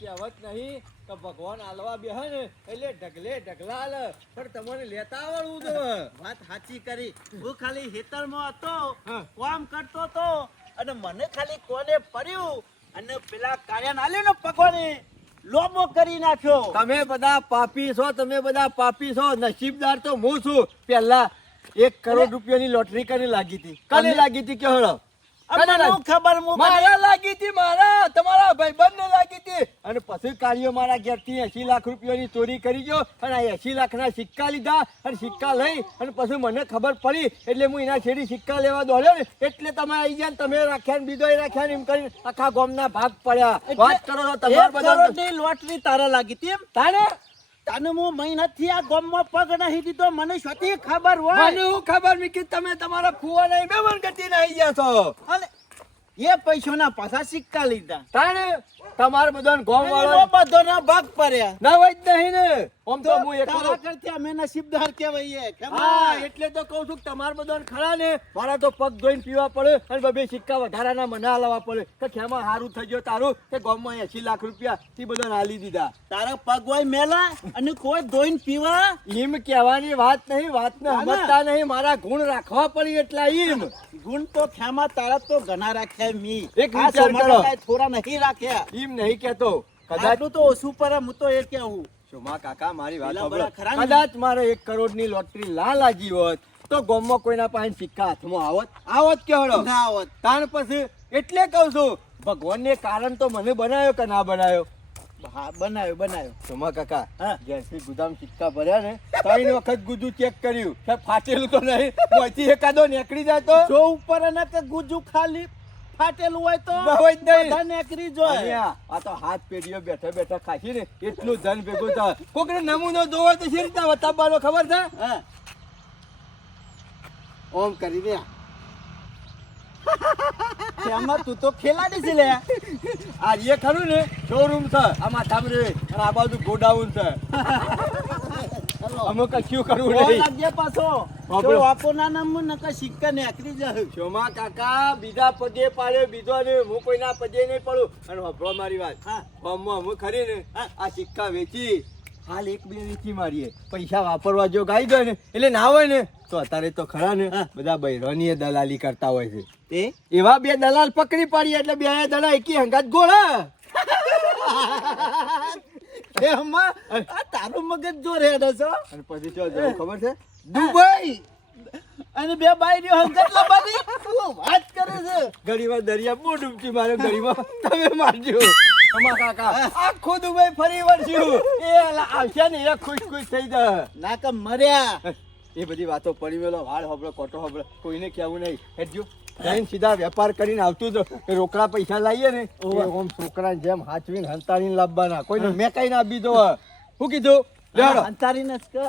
કહેવત નહીં કે ભગવાન આલવા બેહે ને એટલે ઢગલે ઢગલા આલે પણ તમને લેતા આવડવું તો વાત સાચી કરી. હું ખાલી હેતરમાં હતો, કામ કરતો હતો અને મને ખાલી કોને પડ્યું અને પેલા કાયન આલ્યો ને પગોને લોબો કરી નાખ્યો. તમે બધા પાપી છો, તમે બધા પાપી છો. નસીબદાર તો હું છું. પહેલા 1 કરોડ રૂપિયાની લોટરી કને લાગી હતી? કને લાગી હતી કે હળો? ખબર મારા લાગી હતી, મારા તમારા ભાઈબંધને લાગી હતી. અને પછી કાર્યો મારા ઘેરથી 80 લાખ રૂપિયાની ચોરી કરી ગયો અને આ 80 લાખના સિક્કા લીધા અને સિક્કા લઈ અને પછી મને ખબર પડી એટલે હું એના છેડી સિક્કા લેવા દોડ્યો ને એટલે તમે આવી ગયા ને તમે રાખ્યા ને બીજો રાખ્યા ને એમ કરીને આખા ગામના ભાગ પડ્યા. વાત કરો છો તમારા બધા લોટરી તારા લાગી હતી એમ? તાને તને હું મહિનાથી આ ગામમાં પગ નહીં દીધો, મને શોથી ખબર હોય? મને હું ખબર મીકી તમે તમારા ફુવા નહીં મેમન ગતિ આવી ગયા છો અને એ પૈસાના પાછા સિક્કા લીધા. તાને તમાર બધાને ગામ વાળો બધાના ભાગ પડ્યા. ના હોય જ નહીં ને. આમ તો હું એકલો તારા કરતી અમે નસીબદાર કહેવાય. હા એટલે તો કહું છું કે તમાર બધાને ખરા ને મારા તો પગ ધોઈને પીવા પડે અને બબે સિક્કા વધારાના મને હાલવા પડે કે ખેમાં હારું થઈ ગયો તારું કે ગામમાં 80 લાખ રૂપિયા થી બધાને હાલી દીધા. તારા પગ હોય મેલા અને કોઈ ધોઈને પીવા એમ કહેવાની વાત નહીં, વાતને સમજતા નહીં. મારા ગુણ રાખવા પડી એટલા એમ. ગુણ તો ખેમાં તારા તો ઘણા રાખ્યા મી. એક વિચાર કરો, થોડા નહીં રાખ્યા. એમ નહીં કહેતો. કદાચ તો ઓછું પર હું તો એ કહું શોમા કાકા મારી વાત પેલા સાંભળો. ખરા ને? કદાચ મારે 1 કરોડની લોટરી ના લાગી હોત તો ગામમાં કોઈના પાસે સિક્કા હાથમાં આવત કે હળો ના આવત. તાણ પછી એટલે કહું છું ભગવાનને કારણ તો મને બનાવ્યો કે ના બનાવ્યો? હા બનાવ્યો. શોમા કાકા હા. ગેસથી ગુદામ સિક્કા ભર્યા ને 3 વખત ગુજુ ચેક કર્યું કે ફાટેલું તો નહીં. મોંથી એકાદો નીકળી જાય તો જો ઉપર અને કે ગુજુ ખાલી ફાટેલું હોય તો હોય જ નહીં. બધા નીકળી જાય. અહીંયા આ તો હાથ પેઢીઓ બેઠા બેઠા ખાશી ને એટલું ધન ભેગું થાય. કોકને નમૂનો જોવો તો શી રીતના બતાવવાનો ખબર છે? હા ઓમ કરી દે. એમાં તું તો ખેલાડી છે લે. આ એ ખરું ને શોરૂમ છે આ માથામાં રે અને આ બાજુ ગોડાઉન છે. અમે કશું કરવું નહીં. લાગ્યા પાછો બાપરે. તો વાપોના નામ નકા સિક્કા નીકળી જાય. શોમા કાકા બીજા પગે પાડે બીજો ને હું કોઈના પગે નહીં પડું. અને વાપરો મારી વાત, હા ગામમાં અમે ખરી ને આ સિક્કા વેચી હાલ 1-2 વેચી મારીએ પૈસા વાપરવા જો ગાઈ દો ને એટલે ના હોય ને તો અત્યારે તો ખરા ને બધા બૈરોની દલાલી કરતા હોય છે. તે એવા 2 દલાલ પકડી પાડી એટલે 2 દડા એકી હંગાત ગોળા. એ હમા આ તારું મગજ જો રેડે છો. અને પછી શું જવું ખબર છે? દુબઈ અને 2 બાયરીઓ હંગત લબાની શું વાત કરે છે? ગરીબા દરિયા બહુ ડૂબતી મારે ગરીબા તમે મારજો. તમારા કાકા આખું દુબઈ ફરી વળશું એ આવશે ને એ ખુશ થઈ જાય. ના કે મર્યા. એ બધી વાતો પડી મેલો વાળ હોબળો કોટો હોબળો કોઈને કહેવું નહીં. હેડજો જઈને સીધા વેપાર કરીને આવતું તો રોકડા પૈસા લાવીએ ને ઓમ છોકરાને જેમ હાચવીને હંતાડીને લાવવાના. કોઈને મેં કઈ ના બીધો. શું કીધું? લેડો. અંતારીને જ કે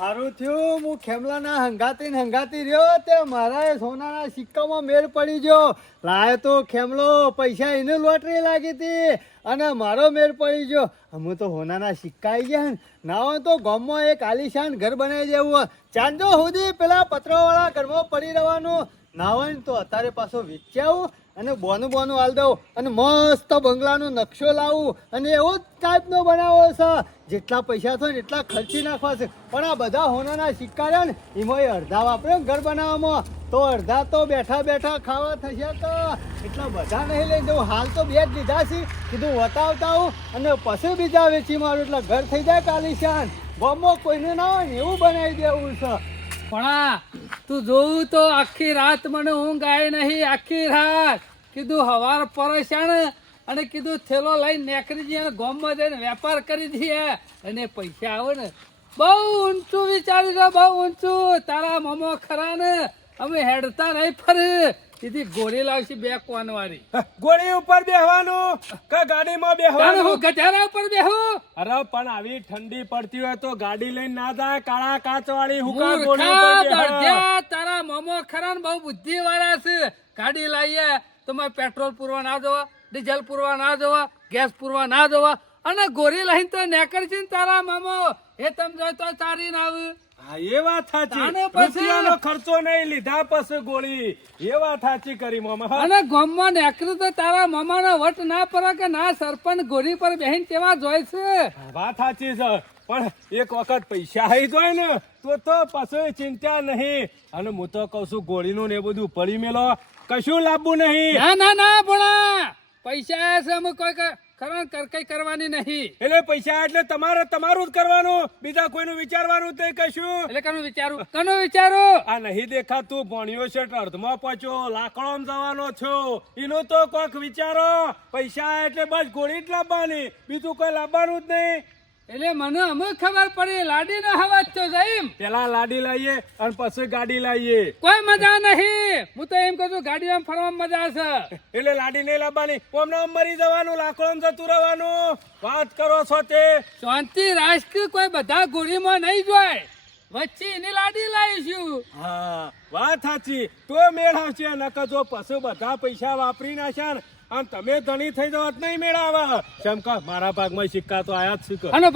હારું થયું હું ખેમલાના હંગાતી રહ્યો તે મારા સોનાના સિક્કામાં મેળ પડી ગયો. લાયો તો ખેમલો પૈસા એને લોટરી લાગી હતી અને મારો મેળ પડી ગયો. અમે તો હોનાના સિક્કા આવી ગયા ને ના હોય તો ગામમાં એક આલીશાન ઘર બનાવી દેવું. ચાંદો સુધી પેલા પતરાવાળા ઘરમાં પડી રહેવાનું. ના હોય ને તો અત્યારે પાછો વેચ્યાવું અને બોનું હાલ દઉં અને મસ્ત બંગલાનો નકશો લાવું અને એવો જ ટાઈપનો બનાવો છે. જેટલા પૈસા થાય ને એટલા ખર્ચી નાખવા છે. પણ આ બધા હોનાના સિક્કા રહ્યા ને એમાં અડધા વાપરે ઘર બનાવવામાં તો અડધા તો બેઠા બેઠા ખાવા થશે. તો એટલા બધા નહીં લઈ જવું. હાલ તો 2 જ લીધા છે કીધું વતાવતા આવું અને પછી બીજા વેચી મારું એટલે ઘર થઈ જાય કાલીશાન. ગામમાં કોઈને ના હોય ને એવું બનાવી દેવું છે. પણ તું જોવું તો આખી રાત મને ઊંઘ આવી નહીં. આખી રાત કીધું હવાર પરેશાન અને કીધું થેલો લઈને નીકળી જઈએ ગામમાં જઈને વેપાર કરી દઈએ અને પૈસા આવે ને બહુ ઊંચું વિચારી રહ્યો, બહુ ઊંચું. તારા મમો ખરા ને અમે હેડતા નહીં ફરે. સીધી ગોળી લાવશી 2 કોન વાળી. ગોળી ઉપર બેહવાનું કે ગાડીમાં બેહવાનું? હું ગધેડા ઉપર બેહું? અરે પણ આવી ઠંડી પડતી હોય તો ગાડી લઈને ના જાય. કાળા કાચ વાળી હુકા ગોળી ઉપર મૂર્ખા બેહે. દરજ્યા તારા મમો ખરા ને બહુ બુદ્ધિ વાળા છે. ગાડી લાવીએ તો મેં પેટ્રોલ પૂરવા ના જોવા, ડીઝલ પૂરવા ના જોવા, ગેસ પૂરવા ના જોવા અને ગોળી લઈને તો નેકળશે ને તારા મમો. એ તમે જો તો તારી ના આવે. હા, એ વાત સાચી. તાને પછી- રૂપિયાનો ખર્ચો નહીં લીધા પછી ગોળી. એ વાત સાચી કરી મામા. અને ગામમાં નીકળ્યું તો તારા મામાનો વટ ના પડે કે ના સરપંચ ઘોડી પર બેહીને કેવા જોય છે. વાત સાચી છે, પણ એક વખત પૈસા આવી જાય ને તો પછી ચિંતા નહીં. અને હું તો કઉ છું ગોળીનું ને એ બધું પડી મેલો, કશું લાવવું નહીં. ના ના ના ભણા પૈસા આયા છે અમે કોઈ કઈ કરવાની નહીં. એટલે પૈસા એટલે તમારું જ કરવાનું, બીજા કોઈનું વિચારવાનું તે કશું. એટલે કનું વિચારું આ નહીં દેખાતું ભણ્યો છે અર્ધમાં પહોંચ્યો, લાકડોમાં જવાનો છો, એનું તો કોક વિચારો. પૈસા એટલે બસ ગોળી જ લાવવાની, બીજું કોઈ લાવવાનું જ નહીં. એટલે મને અમે ખબર પડી લાડી નો હવાજ તો જઈમ પેલા લાડી લાવીએ અને પછી ગાડી લાવીએ. કોઈ મજા નહીં. હું તો એમ કહું છું ગાડીમાં ફરવામાં મજા છે. એટલે લાડી નહીં લાવવાની, ઓમનામ મરી જવાનું, લાકડોમાં જતું રહેવાનું. વાત કરો છો તે શાંતિ રાષ્ટ્ર કોઈ બધા ગોળીમાં નહીં જોય, વચ્ચે એની લાડી લાવીશું. હા, વાત સાચી. તો મેળ આવશે, નકર જો પછી બધા પૈસા વાપરી નાખ્યા ને અને તમે ધણી થઈ જાવ તો નહીં મેળાવે. શંકા મારા ભાગમાં સિક્કા તો આયા જ છે. હનો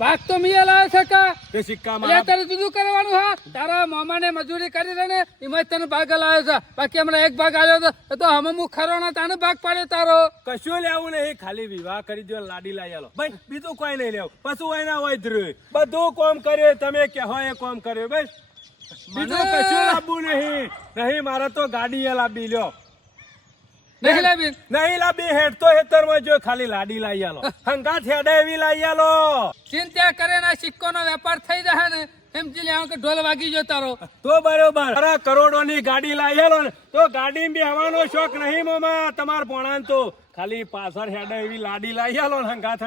ભાગ તો મિયા લાવે છે કા? તે સિક્કા એટલે મારા તારે જુદું કરવાનું. હા તારા મામાને મજૂરી કરી દે ને એમાં તને ભાગ લાવ્યો છે. બાકી હમણાં એક ભાગ આવ્યો હતો તો હમ હું ખરો ના તાને ભાગ પાડ્યો તારો. કશું લેવું નહીં, ખાલી વિવાહ કરી દો, લાડી લાવી આલો ભાઈ, બીજું કોઈ નહીં લેવું. પછી હોય ના હોય ધ્રુવ, બધું કોમ કર્યો તમે કે હોય એ કોમ કર્યો બસ, બીજું કશું લાવવું નહીં. મારે તો ગાડી એ લાવી લ્યો. નહીં લાવી નહીં લાવી, હેડ તો હેતરમાં જો ખાલી લાડી લાવી આલો, હંગાત હેડે એવી લાવી આલો. ચિંતા કરે ના સિક્કો નો વેપાર થઈ જાય ને સમજી લે કે ઢોલ વાગી ગયો તારો. તો બરોબર. અરે કરોડોની ગાડી લાવી આલો ને તો ગાડી બેહવાનો શોખ નહીં મામા તમાર પોણાન, તો ખાલી પાછળ હેડે એવી લાડી લાવી આલો ને હંગાત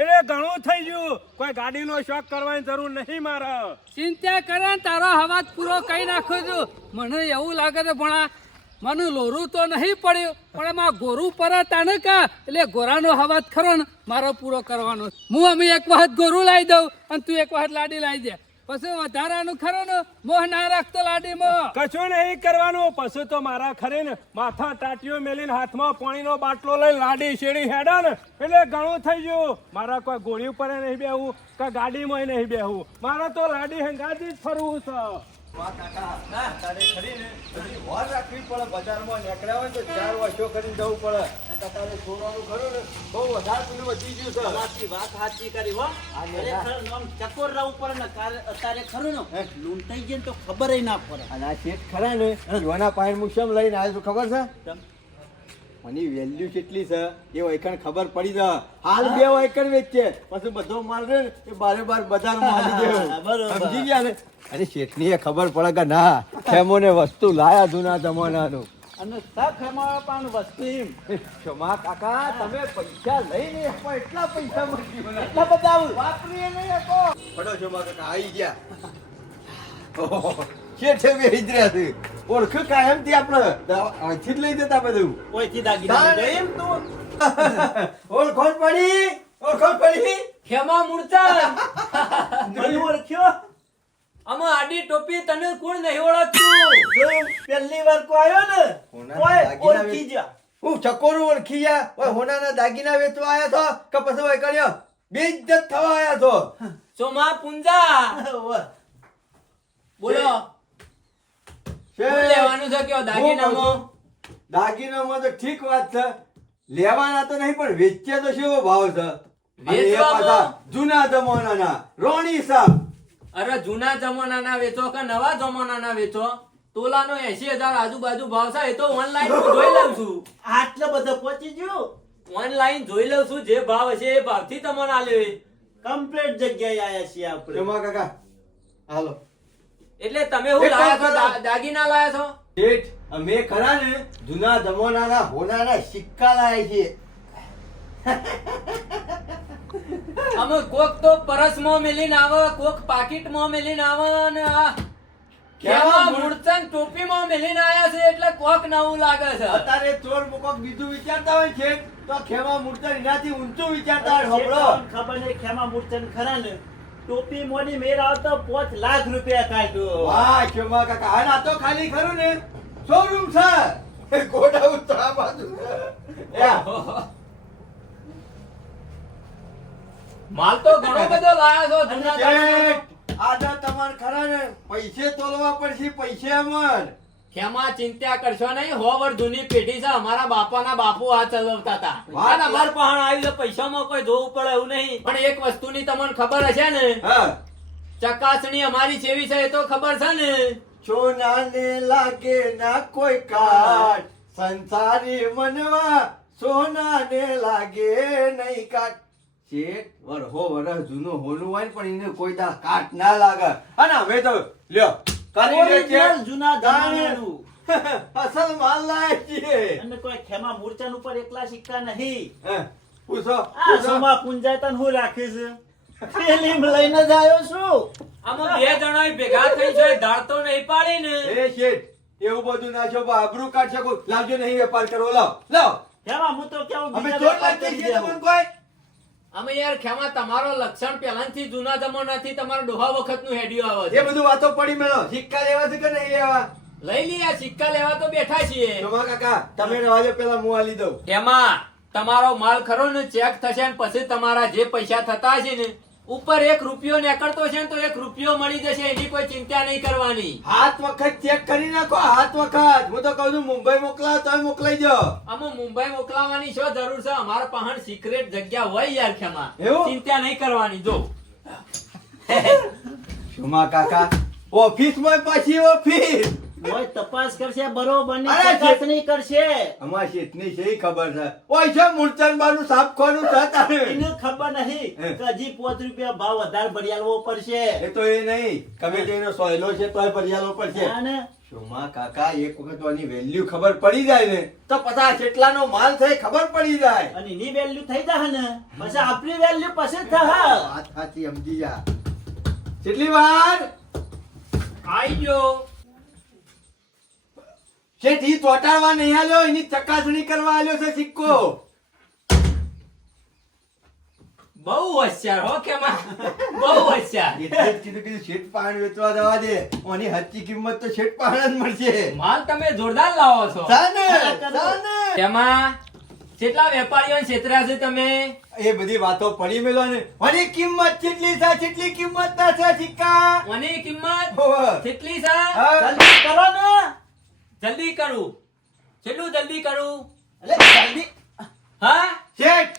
એટલે ઘણું થઈ ગયું. કોઈ ગાડીનો શોખ કરવાની જરૂર નહીં મારે. ચિંતા કરે ને તારો હવાજ પૂરો કઈ નાખો છું. મને એવું લાગે છે ભણા મને લોરું તો નહીં પડ્યું પણ એમાં ગોરું પર તાને કા એટલે ગોરાનો હવાજ ખરો ને મારો પૂરો કરવાનો. હું અમે એક વખત ગોરું લાવી દઉં અને તું એક વખત લાડી લાવી દે, પછી વધારાનું ખરો ને મોહ ના રાખતો લાડીમાં. કશું નહીં કરવાનું. પછી તો મારા ખરે ને માથા ટાટીઓ મેલીને હાથમાં પાણીનો બાટલો લઈ લાડી શેડી હેડા ને એટલે ઘણું થઈ ગયું. મારા કોઈ ગોળી ઉપર નહીં બેહવું કે ગાડીમાં નહીં બેહવું, મારે તો લાડી હંગાથી જ ફરવું છે. તારે ખરી ને બધી વાર રાખવી પડે. બજારમાં નીકળ્યા હોય તો 4 વર્ષો કરીને જવું પડે. તારે છોડવાનું ખરું ને બહુ વધારે પેલું વધી ગયું છે. તમારી વાત સાચી કરી હો. ખરેખર આમ ચકોર રહેવું પડે ને અત્યારે ખરું ને લૂંટાઈ જાય ને તો ખબર ના પડે. અને આ શેઠ ખરા ને જોના પાણી હું શેમ લઈને આવ્યો છું ખબર છે? મને વેલ્યુ કેટલી છે એ વૈકણ ખબર પડી જાય. હાલ 2 વૈકણ વેચે પછી બધો માલ રે ને એ બારે બજારમાં આલી દેવો. બરોબર. સમજી ગયા ને? અરે શેઠની એ ખબર પડે કે ના ખેમોને વસ્તુ લાયા જૂના જમાનાનું. અને શખ અમારા પણ વસ્તુ એમ ક્ષમા કાકા તમે પૈસા લઈને આપો એટલા પૈસા મળી મને એટલા બધા વાપરીએ નહીં આપો. પડો ક્ષમા કાકા આવી ગયા. ઓહો, શેઠે બેહી જ રહ્યા છે. ઓળખ કાયમ થી આપણે અહીંથી જ લઈ દેતા બધું. ઓયથી દાગીના લીધા એમ તું ઓળખોણ પડી. ખેમા મૂર્છા મને ઓળખ્યો. આમાં આડી ટોપી તને કોણ નહીં ઓળખતું? જો પહેલી વાર કો આવ્યો ને કોઈ ઓળખી જા. હું ચકોરું ઓળખી ગયા. ઓય હોનાના દાગીના વેચવા આયા છો કે પછી ઓય કર્યો બેઇજ્જત થવા આયા છો? સોમા પુંજા બોલો શું લેવાનું છે કયો દાગીનામાં? દાગીનામાં તો ઠીક વાત છે, લેવાના તો નહીં પણ વેચે તો કેવો ભાવ છે? અને એ વેચવામાં? પાછા જૂના જમાનાના રોણી સાહેબ. અરે જૂના જમાનાના વેચો કે નવા જમાનાના વેચો, તોલાનો 80,000 આજુબાજુ ભાવ છે. એ તો ઓનલાઈન જોઈ લઉં છું. આટલો બધો પહોંચી ગયો. ઓનલાઈન જોઈ લઉં છું, જે ભાવ હશે એ ભાવથી તમને આલ્યો. કમ્પ્લીટ જગ્યાએ આયા છીએ આપણે. ક્ષમા કાકા હાલો. એટલે તમે શું લાયા છો? દાગીના લાયા છો? શેઠ અમે ખરા ને જૂના જમાનાના હોનાના સિક્કા લાયા છીએ. અમે કોક તો પરસમાં મેલીને આવે, કોક પાકીટમાં મેલીને આવે ને આ કેવા મૂર્છન ટોપીમાં મેલીને આયા છે એટલે કોક નવું લાગે છે. અત્યારે ચોર કોક બીજું વિચારતા હોય છે તો ખેમા મૂર્તન એનાથી ઊંચું વિચારતા હોય. હોબળો. ખબર નહીં ખેમા મૂર્છન ખરા ને ટોપી મોની મેર આવતો 5 લાખ રૂપિયા કાઢ્યો. વાહ ક્ષમા કાકા. અને આ તો ખાલી ખરું ને શોરૂમ છે. ગોડાઉન તો આ બાજુ છે. માલ તો ઘણો બધો લાયા છો જૂના જમાનાનો. શેઠ, આજે તમારે ખરા ને પૈસે તોલવા પડશે, પૈસે અમર. ખેમા ચિંતા કરશો નહીં, 100 વર્ષ જૂની પેઢી છે. અમારા બાપાના બાપુ આ ચલાવતા હતા. વાત અને અમાર પાસે આવી તો પૈસામાં કોઈ જોવું પડે એવું નહીં. પણ એક વસ્તુની તમને ખબર હશે ને, હા, ચકાસણી અમારી જેવી છે એ તો ખબર છે ને. સોનાને લાગે ના કોઈ કાટ, સંસારી મનવા સોનાને લાગે નહીં કાટ. શેઠ વરહો વરહ જૂનું હોનું હોય ને પણ એને કોઈ દા કાટ ના લાગે. અને અમે તો લ્યો કરી લે છે. Original જૂના જમાનાનું. અસલ માલ લાય છે. અને કોઈ ખેમા મૂર્છન ઉપર એકલા સિક્કા નહીં. હે, પૂછો આ પૂછો. સોમા પુંજાય તને હું રાખે છે? થેલીમ લઈને જ આવ્યો છું. આમાં 2 જણા ભેગા થઈ છે, ધારતો નહીં પાડી ને. એ શેઠ એવું બધું ના છો, આબરૂ કાઢશે કોઈ. લાવજો નહીં વેપાર કરવો. લાવ લાવ. ખેમા હું તો કેવું અમે બીજા ચોર વેપાર લાગીએ કરી છીએ દેવું. તમને કોઈ. અમે યાર ખેમા તમારો લક્ષણ પહેલાથી જૂના જમાનાથી તમારો ડોહા વખતનું હેડિયો આવે એ છે. બધું વાતો પડી મેળો. સિક્કા લેવા છે કે નહીં લેવા? લઈ લઈએ, સિક્કા લેવા તો બેઠા છીએ. જોમા કાકા તમે રવાજો, પેલા હું આલી દઉં. એમાં તમારો માલ ખરો ને ચેક થશે ને પછી તમારા જે પૈસા થતા હશે ને ઉપર 1 રૂપિયો નીકળતો છે ને તો 1 રૂપિયો મળી જશે, એની કોઈ ચિંતા નહીં કરવાની. હાથ વખત ચેક કરી નાખો. હાથ વખત હું તો કહું છું મુંબઈ મોકલાવો તો મોકલાઈ દો. આમાં મુંબઈ મોકલાવાની શું જરૂર છે? અમારા પાસે સિક્રેટ જગ્યા હોય યાર ખેમા, એવું? ચિંતા નહીં કરવાની. જો જોમા કાકા ઓફિસ માં પાછી ઓફિસ. ઓય તપાસ કરશે, બરોબરની અરે ચકાસણી કરશે. અમાર શેઠની છે ખબર છે. ઓય છે મૂર્છન બાનું સાફ ખોનું છે તારે. એને ખબર નહીં કે હજી 5 રૂપિયા ભાવ વધારે ભરી આલવો પડશે. એ તો એ નહીં, તમે જેનો સોયલો છે તોય પરિયાલો પડશે. હા ને? શોમા કાકા એક વખત આની વેલ્યુ ખબર પડી જાય ને તો પતા કેટલાનો માલ થાય ખબર પડી જાય. અને એની વેલ્યુ થઈ જાય ને પછી આપણી વેલ્યુ પછી જ થાય. વાત સાચી, સમજી જા. કેટલી વાર આઈ ગયો. શેઠ ઈ તોટાડવા નહીં આલ્યો, એની ચકાસણી કરવા આલ્યો છે સિક્કો. બહુ હોશિયાર હો ખેમા, બહુ હોશિયાર. એટલે જ કીધું શેઠ પાણ વેચવા જવા દે. ઓની સાચી કિંમત તો શેઠ પાણ જ મળશે. માલ તમે જોરદાર લાવો છો. જાને, જાને. તેમાં કેટલા વેપારીઓ છેતર્યા છે તમે? એ બધી વાતો પડી મેલો ને. ઓની કિંમત કેટલી છે, કેટલી કિંમત ના છે સિક્કા? કોની કિંમત હોવે. કેટલી છે? હા. જલ્દી કરો ને. જલ્દી કરું. કેટલું જલ્દી કરું? એટલે જલ્દી. હા, શેઠ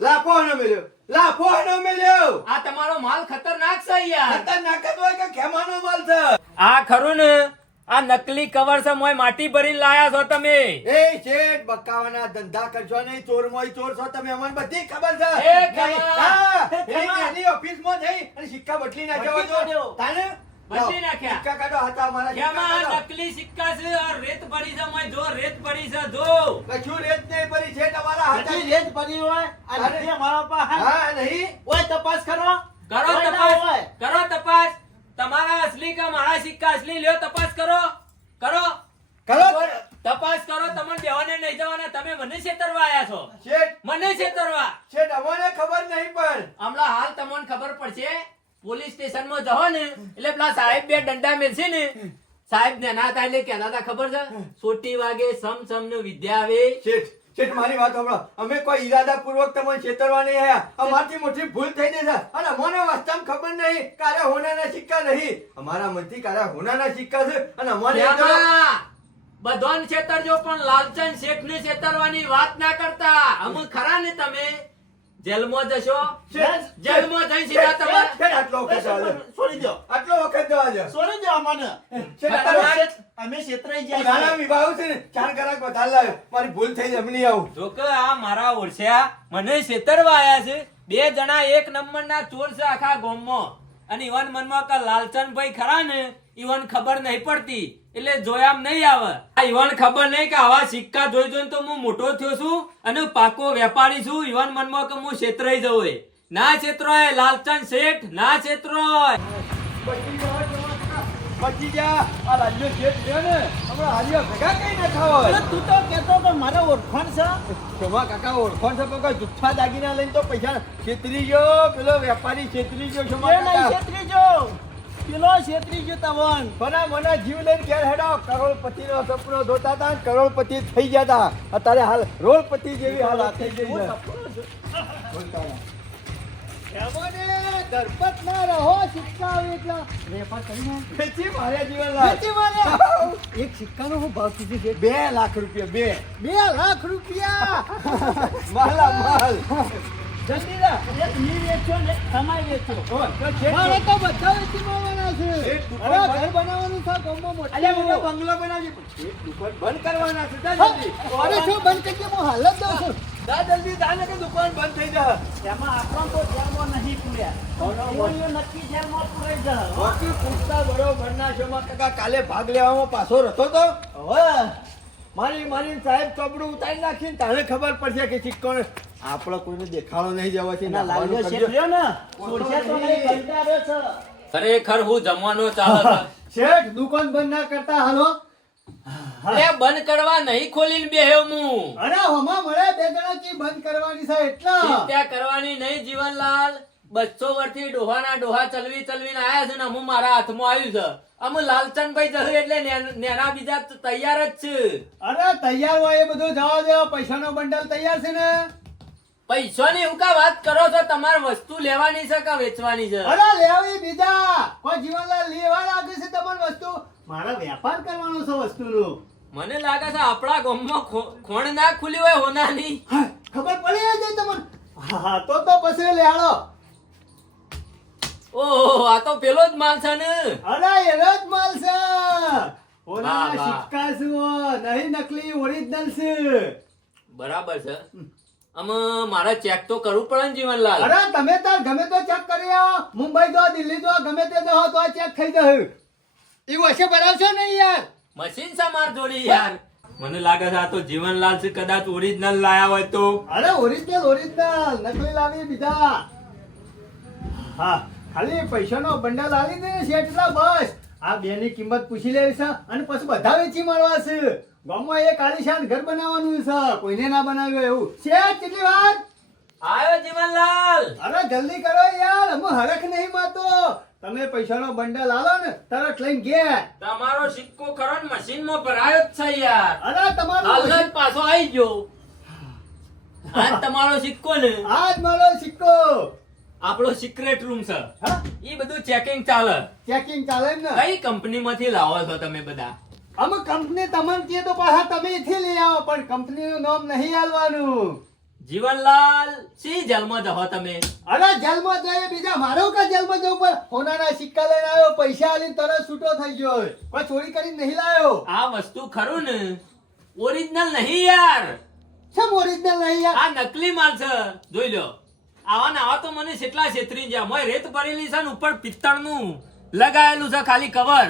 લાફો ન મેલ્યો, લાફો ન મેલ્યો. આ તમારો માલ ખતરનાક છે યાર. ખતરનાક જ હોય કે ખેમાનો માલ છે. આ ખરું ને, આ નકલી કવર છે, મોય માટી ભરીને લાયા છો તમે. એ શેઠ બકાવાના ધંધા કરશો નહીં, ચોર મોય ચોર છો તમે, અમને બધી ખબર છે. એ નહીં, ખેમા. હા, એ ખેમા. એની ઓફિસમાં જઈ અને સિક્કા બદલી નાખ્યા બદલી હોય તો. કાઢ્યો. તાને? બદલી નાખ્યા. સિક્કા કાઢો, હાથા અમારા સિક્કા કેમાં આ કાઢો. નકલી સિક્કા છે? આ રેત પડી છે, મોય જો રેત પડી છે, જો. કશું રેત નહીં પડી છે તમારા હાથા. હજી રેત ભરી હોય અને તારે- હજી અમારા પાસે. હા, નહીં. ઓય તપાસ કરો. કરો ઓય ના તપાસ, હોય. કરો તપાસ. તમારા અસલી કે મારા સિક્કા અસલી લ્યો, તપાસ કરો. કરો કરો. તપાસ કરો. તમને દેવાને નહીં જવાના. તમે મને છેતરવા આયા છો, શેઠ, મને છેતરવા. શેઠ અમને ખબર નહીં પણ. હમણાં હાલ તમને ખબર પડશે. પોલીસ સ્ટેશન માં જવો ને એટલે પેલા સાહેબ 2 દંડા મેલશે ને, સાહેબ ને ના થાય એટલે કહેતા હતા ખબર છે, સોટી વાગે સમ સમ નું વિદ્યા આવે. શેઠ, શેઠ મારી વાત સાંભળો. અમે કોઈ ઈરાદાપૂર્વક તમને છેતરવા નહીં આયા. અમારથી મોટી ભૂલ થઈ જશે અને અમને વાસ્તવમાં ખબર નહીં કે આ હોનાના સિક્કા નહીં. અમારા મનથી કે આ હોનાના સિક્કા છે અને અમારે એમાં બધાને છેતરજો પણ લાલચંદ શેઠ ને છેતરવાની વાત ના કરતા. અમે ખરા ને તમે જેલમાં જશો, જેલમાં જઈ સીધા તમારે શેઠ, આટલો વખત જવા દો. છોડી દો. આટલો વખત જવા દો. છોડી દો અમને. શેઠ, ખતરનાક. અમે છેતરાઈ નાના જાય. વિભાગ છે ને 4 કલાક વધારે લાવ્યો. મારી ભૂલ થઈ જમ નહીં આવું. જો કે આ મારા ઓળખ્યા મને છેતરવા આયા છે. 2 જણા 1 નંબરના ચોર છે આખા ગામમાં. અને ઈવન મનમાં કે લાલચંદભાઈ ખરા ને ઈવન ખબર નહીં પડતી એટલે જોયામ નહીં આવે. આ ઈવન ખબર નહીં કે આવા સિક્કા જોઈ જોઈને તો હું મોટો થયો છું અને પાકો વેપારી છું. ઈવન મનમાં કે હું છેતરાઈ જવું હોય. ના છેતરોય લાલચંદ શેઠ, ના છેતરોય. બચી જા. આ રાજ્યો શેઠ છે ને હમણાં હારીઓ ભેગા કઈ ના ખાવા અરે તું તો કહેતો કે મારે ઓળખાણ છે. જમા કાકા ઓળખો છો પણ કોઈ જુઠ્ઠા દાગીના લઈને તો પૈસા છેતરી ગયો. પેલો વેપારી છેતરી ગયો. જમા એ નહીં કાકા છેતરી જો. પેલો છેતરી ગયો તવન. મને મને જીવ લઈને ઘેર હેડો. કરોડપતિનો સપનો જોતા હતા ને કરોડપતિ થઈ ગયા હતા. અત્યારે હાલ રોડપતિ જેવી હાલત થઈ ગઈ છે. બોલતા રહો. ખેમોને ગરબત ના રહો સિક્કા આવે એટલા વેપાર કરીને વેચી મારે જીવનલાલ વેચી મારે એક સિક્કાનો હું ભાવ કીધું છે 2 લાખ રૂપિયા 2 લાખ રૂપિયા માલા માલ જલ્દી લા એક ઈ વેચો ને તમાય વેચો ઓ તો છે મારે તો બધા વેચી મારવાના છે એક દુકાન અરે ઘર બનાવવાનું છે ગામમાં મોટું અલ્યા મને બંગલો બનાવજો એક દુકાન બંધ કરવાના છે જા જલ્દી અરે શું બંધ કરી દે હું હાલ જ દઉં છું જા જલ્દી જા ને કે દુકાન બંધ થઈ જા એમાં આપણો તો જેલમાં નહીં પૂર્યા ઓળીઓ નક્કી જેલમાં પૂરાઈ જા બાકી પૂછતા બરોબર ના છો માં કાકા કાલે ભાગ લેવામાં પાછો રતો તો હવે મારી સાહેબ કપડું ઉતારી નાખીને તારે ખબર પડશે કે સિક્કો આપણો કોઈને દેખાડો નહીં જવા છે ના લાગ્યો શેઠ લ્યો ને સોળિયા તો નહીં કંટાળ્યો છે ખરેખર હું જમવાનો ચાલે છે શેઠ દુકાન બંધ ના કરતા હાલો એ બંધ કરવા નહીં ખોલીને બેહ્યો હું અરે હમા મળે 2 જણા કી બંધ કરવાની છે એટલા ચિંતા કરવાની નહીં જીવનલાલ 200 વર્ષથી ડોહા ચલવીને આયા છે ને હું મારા હાથમાં આવ્યું છે અમે લાલચંદભાઈ જશે એટલે નેના બીજા તૈયાર જ છે અરે તૈયાર હોય એ બધું જવા દો પૈસાનો બંડલ તૈયાર છે ને પૈસાની હું કા વાત કરો છો તમારે વસ્તુ લેવાની છે કે વેચવાની છે અરે લેવી બીજા કોઈ જીવનલાલ લેવા લાગે છે તમારી વસ્તુ મારા વેપાર કરવાનો છે વસ્તુનો મને લાગે છે આપણા ગામમાં ખોણ ના ખુલી હોય હોનાની હા, ખબર પડી જાય તમને હા તો પછી લેહાડો ઓહો આ તો પેલો જ માલ છે ને અરે એનો જ માલ છે વાહ, ઓના વાહ. સિક્કા છે નહીં નકલી ઓરિજિનલ છે બરાબર છે આમ મારે ચેક તો કરવું પડે ને જીવનલાલ અરે તમે તાર ગમે તો ચેક કરી આવો મુંબઈ જો દિલ્હી જો ગમે તે જો તો આ ચેક થઈ જશે એવું હશે બરાવશો નહીં યાર મશીન છે માર જોડી યાર મને લાગે છે આ તો જીવનલાલ છે કદાચ ઓરિજિનલ લાયા હોય તો અરે ઓરિજિનલ નકલી લાવી બીજા હા ખાલી પૈસાનો બંડલ આલી દે શેઠ એટલા બસ આ બેની કિંમત પૂછી લેવી છે અને પછી બધા વેચી મારવા છે ગામમાં એક આલીશાન ઘર બનાવવાનું છે કોઈને ના બનાવ્યું એવું શેઠ કેટલી વાર આવ્યો જીવનલાલ અરે જલ્દી કરો યાર અમે હરખ નહીં માતો તમે પૈસાનો બંડલ આલો ને તરત લઈને ગયા તમારો સિક્કો ખરો ને મશીનમાં ભરાયો જ છે યાર અરે તમારો હાલ જ પાછો આવી ગયો આ તમારો સિક્કો ને આજ મારો સિક્કો આપણો સિક્રેટ રૂમ છે હા ઈ બધું ચેકિંગ ચાલે ચેકિંગ ચાલે ને કઈ કંપની માંથી લાવો છો તમે બધા અમે કંપની તમને કહે તો પાછા તમે થી લઈ આવો પણ કંપનીનું નામ નહીં આલવાનું જીવનલાલ સી જેલમાં જહો તમે અરે જેલમાં જઈએ બીજા મારો કા જેલમાં જવું પર હોનાના સિક્કા લઈને આવ્યો પૈસા આલીને તરત છૂટો થઈ ગયો કોઈ ચોરી કરીને નહીં લાયો આ વસ્તુ ખરું ને ઓરિજિનલ નહીં યાર કેમ ઓરિજિનલ નહીં યાર આ નકલી માલ છે જોઈ લો આવા ને આવા તો મને કેટલા છેતરી ગયા મોય રેત ભરેલી છે ને ઉપર પિત્તળનું લગાયેલું છે ખાલી કવર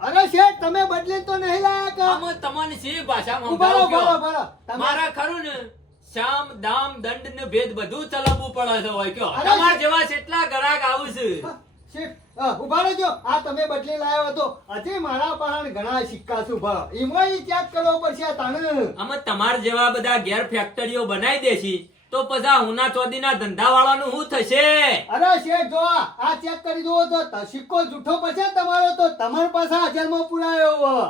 અરે શેઠ તમે બદલી તો નહીં લાયા કા આમ તમને સી ભાષામાં ઉભારો સમજાવું બરો કયો? બરો મારા ખરું ને શામ દામ દંડ ને ભેદ બધું ચલાવવું પડે છે હોય કયો અરે તમાર જેવા કેટલા ગ્રાહક આવું છે શેઠ ઉભા રહેજો આ તમે બદલી લાયો હતો હજી મારા પાસે ઘણા સિક્કા છે ઉભા એમાં ચેક કરવો પડશે આ તાણે આમાં તમાર જેવા બધા ઘેર ફેક્ટરીઓ બનાવી દેશી તો પછી આ હુના ચોદીના ધંધા વાળાનું શું થશે અરે શેઠ જો આ ચેક કરી દો તો સિક્કો જૂઠો પછી તમારો તો તમારી પાસે હાજરમાં પુરાયો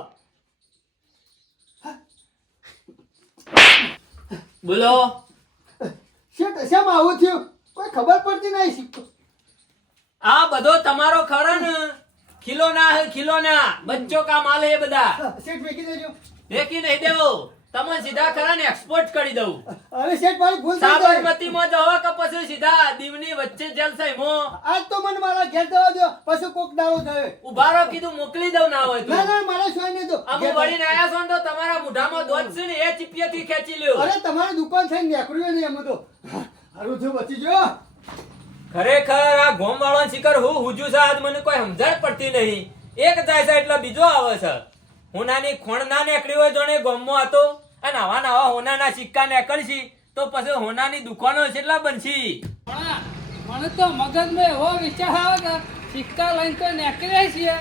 બોલો શેઠ શેમ આવું થયું કોઈ ખબર પડતી નહીં સિક્કો આ બધો તમારો ખરો ને ખીલોના બચ્ચો કા માલ હે બધા શેઠ વેકી દેજો દેખી નહીં દેવો તમે સીધા ખરા ને એક્સપોર્ટ કરી દઉં અરે શેઠ મારી ભૂલ થઈ ગઈ સાબરમતી માં જવા કે પછી સીધા દીવની વચ્ચે જલસાઈ મો આજ તો મને મારા ઘેર જવા દો પછી કોક દાવો થયો ઉભારો કીધું મોકલી દઉં ના હોય ના તો ના મારા સોય નહીં તો અમુ વળીને આયા છો ને તો તમારા મુઢામાં દોધ છે ને એ ચીપિયાથી ખેંચી લ્યો અરે તમારી દુકાન થઈને નીકળ્યો નહીં અમે તો હારું થયું બચી ગયો ખરેખર આ ગોમ વાળો શિખર હું હુજુ છે આજ મને કોઈ સમજણ પડતી નહીં એક જાય છે એટલે બીજો આવે છે હોનાની ખોણ ના નીકળી હોય જોને ગોમમાં હતો અને આવા નવા હોનાના સિક્કા નીકળશી તો પછી હોનાની દુકાનો કેટલા બનશી પણ મને તો મગજમાં એવો વિચાર આવે કે સિક્કા લઈને તો નીકળ્યા છીએ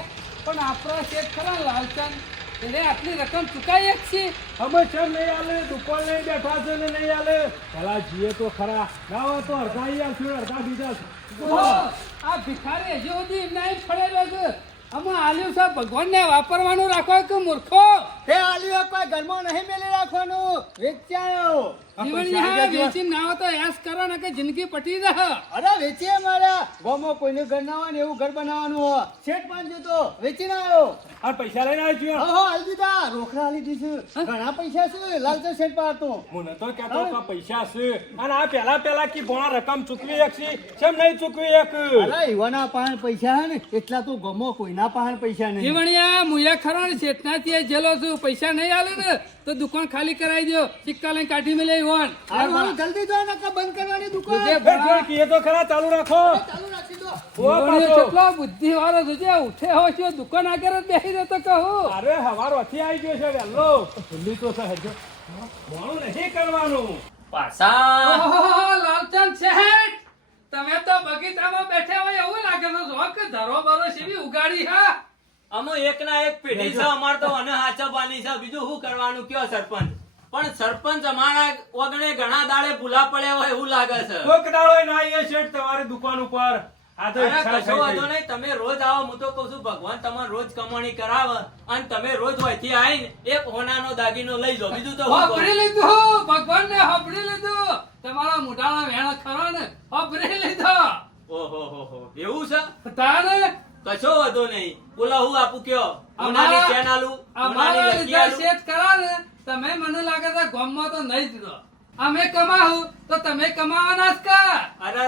પણ આપણા શેઠ ખરા લાલચંદ એટલે આટલી રકમ ચુકાઈ જ છે અમે કેમ નહીં આલે દુકાન લઈ બેઠા છે ને નહીં આલે પેલા જીએ તો ખરા ના હોય તો અડધા અહીંયા અડધા બીજા ઓહો, આ ભિખારી હજી સુધી એમના એમ પડેલો છે આમાં આલ્યું છે ભગવાનને વાપરવાનું રાખો કે મૂર્ખો તે આલ્યો કોઈ ઘરમાં નહીં મેલી રાખવાનું વેચાયો જીવણિયા વેચીને ના હોય તો યાસ કરો ને કે જિંદગી પટી રહે. અરે વેચીએ મારા ગામમાં કોઈને ઘર ના હોય ને એવું ઘર બનાવવાનું હોય. શેઠ પાંચજો તો વેચીને આવ્યો. આ પૈસા લઈને આવ્યો હા હાલ દીધા રોકડા હાલી દીધું. ઘણા પૈસા છે લાલચર શેઠ પાસે તો. હું નતો કહેતો કે પૈસા છે અને આ પેલા કે ભોણા રકમ ચૂકવી એક છે કેમ નહીં ચૂકવી એક અરે યુવાના પાસે પૈસા હે ને એટલા તો ગામમાં કોઈના પાસે પૈસા નહીં. જીવણિયા મુયા ખરો ને શેઠના ત્યાં જેલો છું. પૈસા નહીં આલે ને તો દુકાન ખાલી કરાવી દો. સિક્કા લઈને કાઢી મેલે ઈવન. હારું, જલ્દી જો નકર બંધ કરવાની દુકાન. જે કીએ તો ખરા ચાલુ રાખો ચાલુ રાખી દો. જીવણિયો કેટલો બુદ્ધિવાળો છે. જે ઉઠે હોય છે દુકાન આગળ જ બેસી રહેતો કહું. અરે હવારો થી આવી ગયો છે વહેલો ભૂલી તો છે હજુ મોણું નહીં કરવાનું પાછા ઓહો, લાલચંદ શેઠ, તમે તો બગીચામાં બેઠા હોય એવું લાગે છે. જો કે ધરો બરો સેવી ઉગાડી હા. અમો એક ના એક પેઢી છે અમાર તો અને હાચવવાની છે. બીજું શું કરવાનું કયો સરપંચ? પણ સરપંચ અમારા ઓગણે ઘણા દાડે ભૂલા પડ્યા હોય એવું લાગે છે. કોક દાડો ના આવીએ શેઠ તમારી દુકાન ઉપર આ તો અરે ઈચ્છા કશો વાંધો થઈ નહીં, તમે રોજ આવો. હું તો કઉ છું ભગવાન તમારે રોજ કમાણી કરાવે અને તમે રોજ હોયથી આવીને એક હોનાનો દાગીનો લઈ જાઓ. બીજું તો શું હોભળી કરું? લીધું ભગવાન ને, હોભળી લીધું. તમારા મોઢાના વેણ ખરો ને, હોભળી લીધો. ઓહો હો હો, એવું છે? તારે કશો વાંધો નહીં. બોલો હું આપું કયો? અમારા- હોનાની ચેન આલું, અમારા હોનાની લકી લીધા આલું. શેઠ કરા ને તમે મને લાગે છે ગામમાં તો નહીં જ રહો. અમે કમાવું તો તમે કમાવાના જ કા. અરે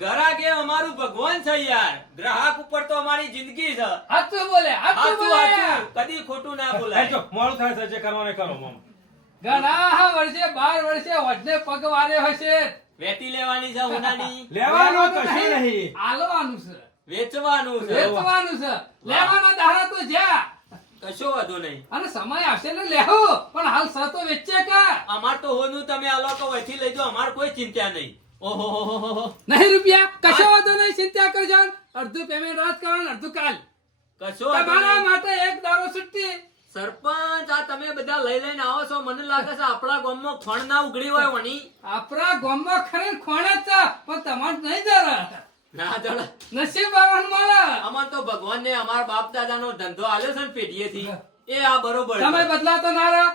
ગ્રાહક એ અમારું ભગવાન છે યાર. ગ્રાહક ઉપર તો અમારી જિંદગી છે. હાચું બોલે, હાચું હાચું બોલે. હાચું, કદી ખોટું ના બોલાય. જો મોડું થાય છે જે કરવાને કરો મામા ઘણા વર્ષે 12 વર્ષે હોજને પગ વારે હશે. વેટી લેવાની છે હોનાની, લેવાનું કશું નહીં આલવાનું છે, વેચવાનું છે. વેચવાનું છે. લેવાના દાડા તો જ્યાં કશો વાંધો નહીં. અને સમય આવશે ને લેહો, પણ હાલ સર તો વેચે કા. અમાર તો હોનું તમે આ લોકો વહીથી લઈ જાઓ. અમાર કોઈ ચિંતા નહીં. ઓહો હો હો હો હો. નહીં રૂપિયા કશો વાંધો નહીં, ચિંતા કરજો. અડધું પેમેન્ટ રાત કરવાનું, અડધું કાલ. કશો વાંધો તમારા નહીં. માટે એક દારો છુટ્ટી. સરપંચ આ તમે બધા લઈ લઈને આવો છો, મને લાગે છે આપણા ગામમાં ખણ ના ઉગડી હોય વણી. આપણા ગામમાં ખરે ખોણ જ છે, પણ તમારે નહીં જરા. ના જણ નસીબ વાળવાનું મળે. અમાર તો ભગવાનને અમારા બાપ દાદાનો ધંધો આલ્યો છે ને પેઢીએથી, એ આ બરોબર છે. તમે બદલાતો ના રહો.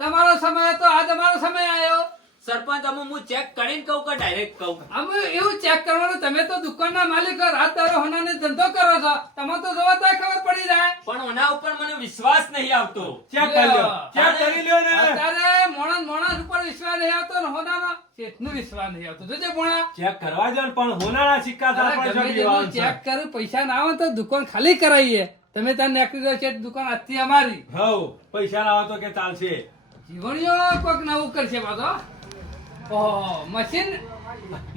તમારો સમય હતો, આજ અમારો સમય આવ્યો. સરપંચ અમે હું ચેક કરીને કહું કે ડાયરેક્ટ કહું? અમે એવું ચેક કરવાનું. તમે તો દુકાનના માલિક રાત દારો હોનાને ધંધો કરો છો. તમારે તો જોવા તોય ખબર પડી જાય. પણ ઓના ઉપર મને વિશ્વાસ નહીં આવતો. ચેક કરી લ્યો ચેક કરી લ્યો ને અત્યારે મોણસ ઉપર વિશ્વાસ નહીં આવતો ને હોનામાં શેઠનો વિશ્વાસ નહીં આવતો. જોજે ભોણા. ચેક કરવા જો ને પણ હોનાના સિક્કા અરે પણ ગમે જો તેટલું દીવાનું છે. ચેક કરું, પૈસા ના આવે તો દુકાન ખાલી કરાવીએ. તમે ત્યાં નીકળી જાઓ શેઠ, દુકાન આજથી અમારી. હઉ પૈસા લાવો તો કે ચાલશે જીવણીઓ કોઈક નવું કરશે પાછો. ઓહો, મશીન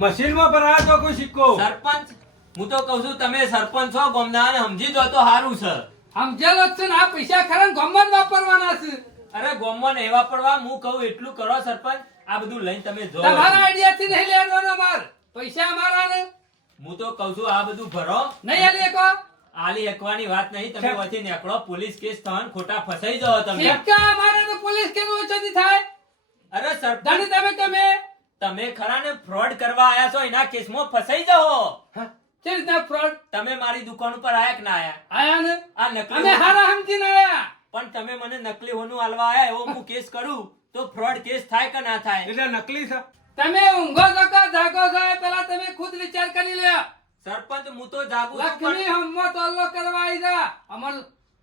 મશીનમાં ભરાયો તો કોઈ સિક્કો સરપંચ હું તો કઉ છું તમે સરપંચ છો ગામના અને સમજી જો તો સારું છે. સમજેલો જ છે ને. આ પૈસા ખરા ને ગામમાં જ વાપરવાના છે. અરે ગામમાં નહીં વાપરવા. હું કહું એટલું કરો સરપંચ. આ બધું લઈને તમે જો. તમારા આઈડિયા થી નહીં લેવાનો માર. પૈસા અમારા ને હું તો કઉ છું આ બધું ભરો. નહીં આલી શકો. આલી એકવાની વાત નહીં. તમે વચ્ચે નીકળો, પોલીસ કેસ થવાન ખોટા ફસાઈ જાઓ તમે. સિક્કા અમારે તો પોલીસ કેસ ઓછો થાય. અરે સરપંચ તમે તમે ખરા ને ફ્રોડ કરવા આયા છો, એના કેસમાં ફસાઈ જાઓ. કેવી રીતના ફ્રોડ તમે મારી દુકાન ઉપર આયા કે ના આયા? આયા ને? આ નકલી અમે હારા સમજીને આયા. પણ તમે મને નકલી હોનું આલવા આયા એવો હું કેસ કરું તો ફ્રોડ કેસ થાય કે ના થાય? એટલે નકલી છે તમે ઊંઘો છો કે જાગો છો એ પહેલા તમે ખુદ વિચાર કરી લો. સરપંચ હું તો જાગું છું લક્ષ્મી પણ હમ્મો તોલ્લો કરવા આવી જા. અમર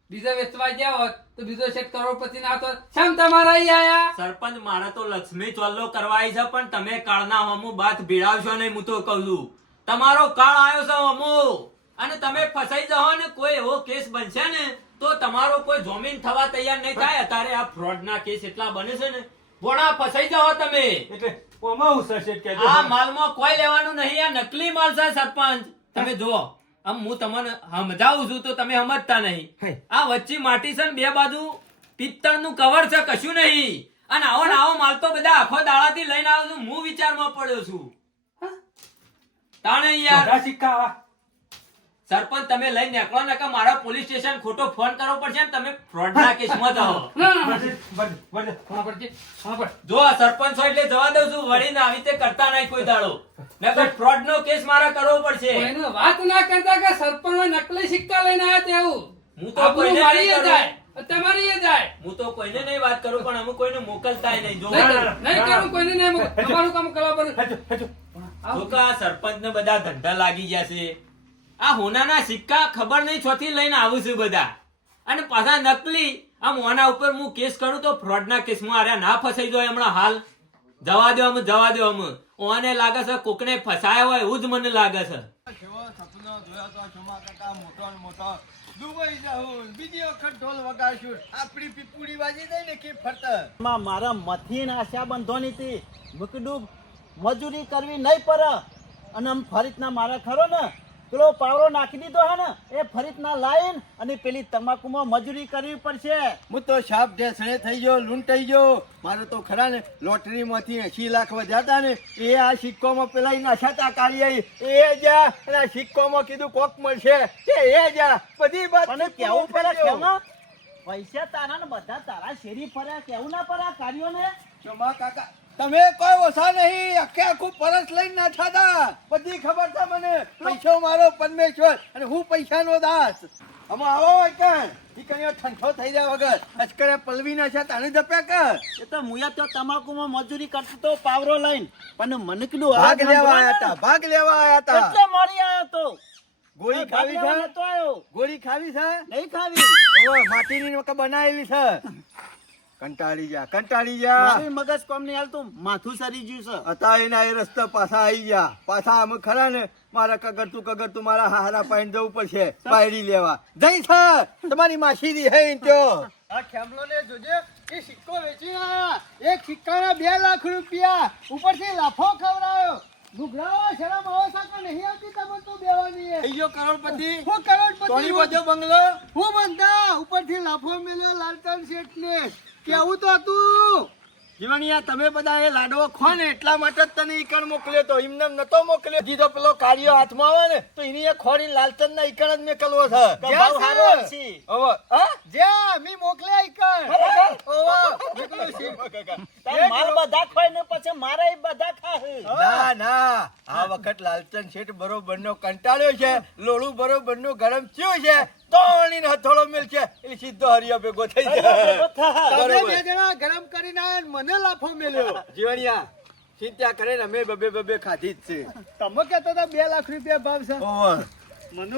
બીજા વેચવા ગયા હોત તો બીજો શેઠ કરોડપતિ ના હતો. શેમ તમારા અહીં આયા? સરપંચ મારે તો લક્ષ્મી ચોલ્લો કરવાઈ છે પણ તમે કાળના હમુ બાત ભીડાવશો નહીં. હું તો કહું છું તમારો કાળ આવ્યો છે હમુ અને તમે ફસાઈ જાઓ ને કોઈ એવો કેસ બનશે ને તો તમારો કોઈ જમીન થવા તૈયાર નહીં થાય. અત્યારે આ ફ્રોડ ના કેસ એટલા બને છે ને ભોણા ફસાઈ જાઓ તમે. એટલે ઓમાં હું સર શેઠ કહેજો આ માલમાં કોઈ લેવાનું નહીં. આ નકલી માલ છે સરપંચ. તમે જુઓ આમ હું તમને સમજાવું છું તો તમે સમજતા નહીં. આ વચ્ચે માટી છે ને બે બાજુ પિત્તળ નું કવર છે, કશું નહીં. અને આવો ને આવો માલ તો બધા આખો દાડાથી લઈને આવું છું. હું વિચારમાં પડ્યો છું. તાણે યાર બધા સિક્કા આવા સરપંચ તમે લઈને નીકળો ને કે મારા પોલીસ સ્ટેશન ખોટો ફોન કરવો પડશે ને તમે ફ્રોડ ના કેસમાં જાઓ. ના, ના, ના. બસ, બસ. કોના પર છે? કોના પર? જો આ સરપંચ હોય એટલે જવા દઉં છું. વળીને આવી રીતે કરતા નહીં કોઈ દાડો. નકર ફ્રોડ નો કેસ મારે કરવો પડશે. કોઈને વાત ના કરતા કે સરપંચ નકલી સિક્કા લઈને આયા તેવું. હું તો આપણું કોઈને મારી નહીં કરું. જાય. તમારી એ જાય. હું તો કોઈને નહીં વાત કરું પણ અમે કોઈને મોકલતાય નહીં. જો નહીં કરું, કોઈને નહીં મોકલું. તમારું કામ કરવા પર. જો કે આ સરપંચ ને બધા ધંધા લાગી ગયા છે. આ હોનાના સિક્કા ખબર નહીં છોથી લઈને આવું છું બધા, અને પાછા નકલી. આમ ઓના ઉપર હું કેસ કરું તો ફ્રોડ ના કેસમાં આર્યા ના ફસાઈ જાય હમણાં હાલ. જવા દો અમે. ઓને લાગે છે કોકને ફસાયા હોય એવું જ મને લાગે છે. કેવો સપનો જોયો તો શોમા કાકા, મોટો ને મોટો દુબઈ જાઉં, બીજી વખત ઢોલ વગાડશું, આપણી પીપુડી વાજી દઈ ને કે ફરત. મારા મથી ને આશા બંધવાની હતી. મુકડું મજૂરી કરવી નહીં પડે. અને આમ ફરીતના મારા ખરો ને પેલો પાવરો નાખી દીધો હે ને એ ફરીતના લાઈન અને પેલી તમાકુમાં મજૂરી કરવી પડશે. હું તો સાપ ઢેસણે થઈ ગયો, લૂંટાઈ ગયો. મારે તો ખરા ને લોટરીમાંથી 80 લાખ વધ્યા હતા ને, એ આ સિક્કોમાં પેલા નાશાતા કાઢી આવી. એ જા અને આ સિક્કોમાં કીધું કોક મળશે કે એ જા બધી વાત અને કેવું પડે કેમાં પૈસા તારા ને બધા તારા શેરી ફર્યા કેવું ના પડે આ કાર્યોને. શોમા કાકા તમે કોઈ ઓછા નહીં, આખે આખું પરસ લઈને નાઠા હતા. બધી ખબર છે મને. પૈસો મારો પરમેશ્વર અને હું પૈસાનો દાસ. આમાં આવો હોય કે ઠીકણીઓ ઠંઠો થઈ જાય વગર અચકરે પલવી નાખ્યા તાને જપ્યા કર. એ તો મુયા તો તમાકુમાં મજૂરી કરતો તો પાવરો લઈને પણ મને કીધું ભાગ લેવા આયા હતા, ભાગ લેવા આયા હતા. એટલે મળી આવ્યો તો ગોળી ખાવી છે? નતો આવ્યો. ગોળી ખાવી છે? નહીં ખાવી. ઓય માટીની મકા બનાવેલી છે. કંટાળી જા. મારી મગજ કોમ નહીં હાલતું, માથું સરી ગયું છે. હતા એના એ રસ્તા પાછા આવી ગયા. પાછા અમે ખરા ને મારા કગરતું મારા હારા પાઈને જવું પડશે પાયડી લેવા. જઈ સર તમારી માસીરી હે ત્યો. આ ખેમલો ને જોજે એ સિક્કો વેચી આયા. એક સિક્કાના 2 લાખ રૂપિયા ઉપરથી લાફો ખવડાયો. ગુગરાવા શરમ આવો સાકો નહીં આવતી તમને તો બેવાની. અయ్యో કરોડપતિ. હું કરોડપતિ. તોણી બધો બંગલો. હું બંધા ઉપરથી લાફો મેલ્યો લાલચંદ શેઠ ને. કેવું તો હતું જીવણિયા તમે બધા એ લાડવો ખો ને એટલા માટે જ તને ઈકણ મોકલ્યો તો. એમને નતો મોકલ્યો. જીધો પેલો કાર્યો હાથમાં આવે ને તો એની એ ખોડી લાલચંદ ના ઈકણ જ મેકલવો છે. ભાવ હારો છે. ઓવો હા જ્યાં મી મોકલ્યા ઈકણ. ઓવો નીકળું છે. તાર માલ બધા ખાય ને પછી મારા એ બધા ખાય. ના આ વખત લાલચંદ શેઠ બરોબર નો કંટાળ્યો છે. લોળું બરોબર નું ગરમ થયું છે. તોણીને હથોડો મેલ છે એ સીધો હરિયો ભેગો થઈ જાય. તમે 2 જણા ગરમ કરીને મને લાફો મેલ્યો. જીવણિયા ચિંતા કરે ને અમે બબે ખાધી જ છે. તમે કહેતા હતા 2 લાખ રૂપિયા ભાવ છે.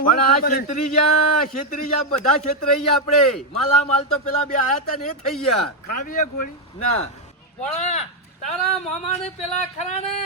પણ આ છેતરી જા બધા છેતરાઈ ગયા આપણે. માલા માલ તો પેલા 2 આયા હતા ને એ થઈ ગયા. ખાવીએ ગોળી ના પણ તારા મામાને પેલા ખરા ને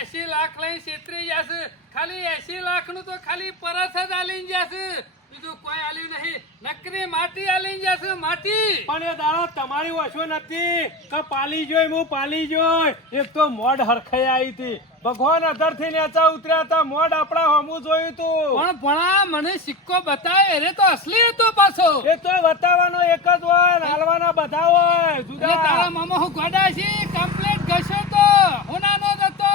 80 લાખ લઈને છેતરી જશે. ખાલી 80 લાખ નું તો ખાલી પરસ જ આલીને જશે, બીજું કોઈ આલ્યું નહીં. નકરી માટી આલીને જશે, માટી. પણ એ દાડા તમારી ઓછો નથી કે પાલી જોઈ હું પાલી જોઈ. એક તો મોઢ હરખાઈ આવી હતી. ભગવાન અધર થી નેચા ઉતર્યા હતા. મોઢ આપડા હમું જોયું તું. પણ ભણા મને સિક્કો બતાવે એ તો અસલી હતો પાછો. એ તો બતાવવાનો એક જ હોય, હાલવાના બધા હોય એટલે જુદા. તારા મામા હું ગોડા છે કમ્પ્લીટ ઘસ્યો તો હોનાનો જ હતો.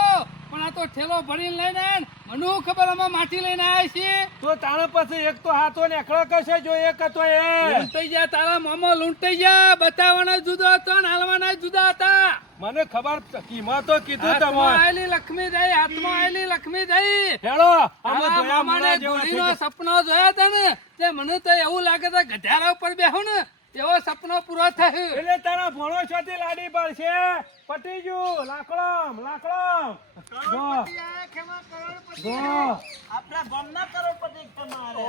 પણ આ તો ઠેલો ભરીને લઈને મને હું ખબર અમે માટી લઈને આવ્યા છીએ. તો તાણે પછી એક તો હાથો ને એકડો કશે જો એક હતો એ. લૂંટાઈ ગયા તારા મામા, લૂંટાઈ ગયા. બતાવવાના જુદો હતો ને હાલવાના જુદા હતા. મને ખબર કિંમતો કીધું હાથમાં તમે. આયેલી લક્ષ્મી દઈ, હાથમાં આયેલી લક્ષ્મી દઈ. હેડો અમે તારા જોયા મામાને મોડા જેવા થઈ ઘોડીનો ગયા. સપનો જોયા હતા ને તે મને તો એવું લાગે છે ગધારા ઉપર બેહો ને એવો સપનો પૂરો થયો. એટલે તારા ભણો છોથી લાડી પડશે. પટી ગયું. લાકડમ જો આપણા ગામના કરોડપતિ તમારે.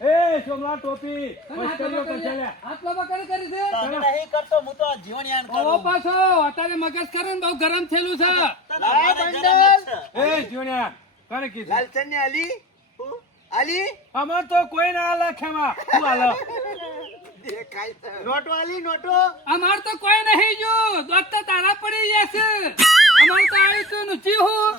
એ સોમલા ટોપી મસ્તરીઓ કરશે લે. હાથ લાંબા કરી છે. તમે નહીં કરતો હું તો આ જીવણિયાન ઓ કરું. પાછો અત્યારે મગજ કરે ને બહુ ગરમ થયેલું છે. મારે ગરમ જ છે. એ જીવણ્યા કોને કીધું? લાલચંદ ને આલી આલી અમાર તો કોઈ ના આલે ખેમા. તું આલો. નોટો આલી નોટો. અમાર તો કોઈ નહીં જો દોત તો તારા પડી જશે. અમાર તો આવી તું નુચી હું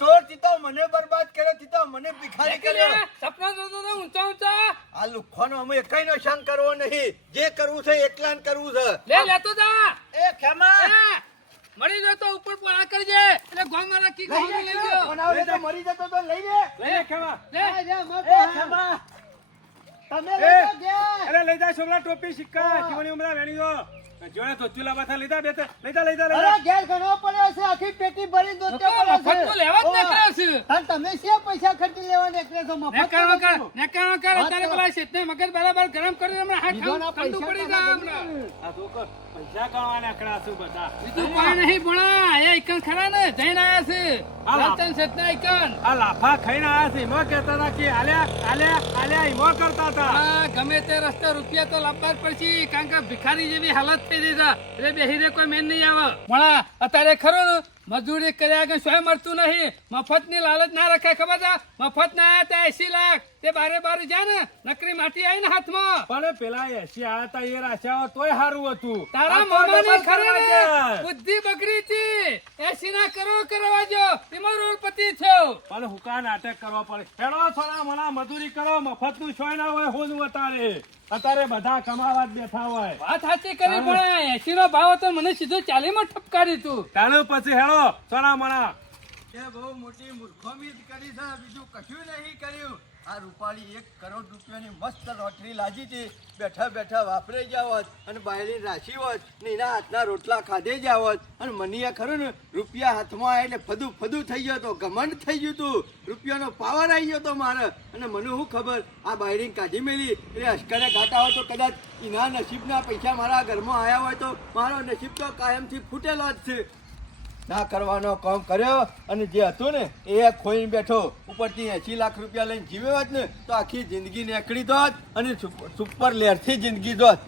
ચોર ચિતો મને બરબાદ કર્યો. ચિતો મને ભિખારી કર્યો. સપના જોતો તો ઊંચા ઊંચા. આ લુખવાનો અમે એકઈનો સંગ કરવો નહીં. જે કરવું છે એકલા ને કરવું છે. લે લેતો જા. એ ખેમા એ, મળી ગયો તો ઉપર પોળા કરજે એટલે ગોમારા કી ખાવાનું લઈ ગયો. બનાવે તો મરી જતો તો લઈ લે. લે ખેમા. લે એ ખેમા તમે એ, લઈ જાઓ ઘેર. અરે લઈ જા સોમલા ટોપી સિક્કા જીવણી ઉમરા વેણી દો. જોડે તો ચૂલા બાથા લીધા લઈ જા. અરે ઘેર ઘણો પડ્યો છે. આખી પેટી ભરી દોતે પડ્યો છે. ફટકો લેવા જ ન કર્યો છે. તાર તમે શા પૈસા ખર્ચી લેવા નીકળે છો મફત અત્યારે પેલા શેઠને મગજ બરાબર ગરમ કરી હમણાં હાથ બીજોના ઠંડુ પૈસા પડી જાય તમારે હમણાં. આ તો કો પૈસા કમાવાના આંકડા શું બધા બીજું કોઈ નહીં ભણા એ ઈકન ખરા ને જઈને આયા છે હા. લાલચંદ શેઠના ઈકન. આ લાફા ખાઈને આયા છે એમાં કહેતા હતા કે આલ્યા એમાં કરતા હતા હા, ગમે તે રસ્તે રૂપિયા તો લાવવા જ પડશે કારણ કે ભિખારી જેવી હાલત થઈ દીધા એટલે બેહીને કોઈ મેન નહીં આવે ભણા અત્યારે ખરો ને મજૂરી કર્યા કે સોય મળતું નહીં મફત ની લાલચ ના રખાય ખબર છે મફત ના આયા ત્યાં 80 લાખ તે બારે જાય ને નકરી માટી આવી ને હાથમાં પણ પેલા 80 આયા હતા એ રાખ્યા તોય સારું હતું તારા આ તો મામાને ડબલ ખરે કરવા ને ગયા. બુદ્ધિ બગડી હતી 80 ના કરવા જો એમાં રોડપતિ થયો પણ હુકા નાટક કરવા પડે ખેડો થોડા મણા મજૂરી કરો મફત નું છોય ના હોય હોજ અત્યારે બધા કમાવા જ બેઠા હોય વાત સાચી કરી પણ 80 નો ભાવ હતો મને સીધો 40 માં ઠપકારી તું ચાલો પછી હેડો થોડા મણા એ બહુ મોટી મૂર્ખોમી જ કરી છે બીજું કશું નહીં કર્યું આ રૂપાળી 1 કરોડ રૂપિયાની મસ્ત લોટરી લાગી હતી બેઠા બેઠા વાપરે જાવત અને બાયલી રાશી હોત ને એના હાથના રોટલા ખાધે જાવત અને મનીએ ખરું ને રૂપિયા હાથમાં આવે એટલે ફદું થઈ ગયો તો ઘમંડ થઈ ગયું તું રૂપિયાનો પાવર આવી ગયો તો મારે અને મને શું ખબર આ બાયરી કાઢી મેલી એટલે અશ્કરે ઘાટા હોય તો કદાચ એના નસીબના પૈસા મારા ઘરમાં આવ્યા હોય તો મારો નસીબ તો કાયમથી ફૂટેલો જ છે ના કરવાનો કામ કર્યો અને જે હતું ને એ ખોઈને બેઠો ઉપરથી 80 લાખ રૂપિયા લઈને જીવ્યો હોત ને તો આખી જિંદગી નીકળી દોત અને સુપર લેરથી જિંદગી દોત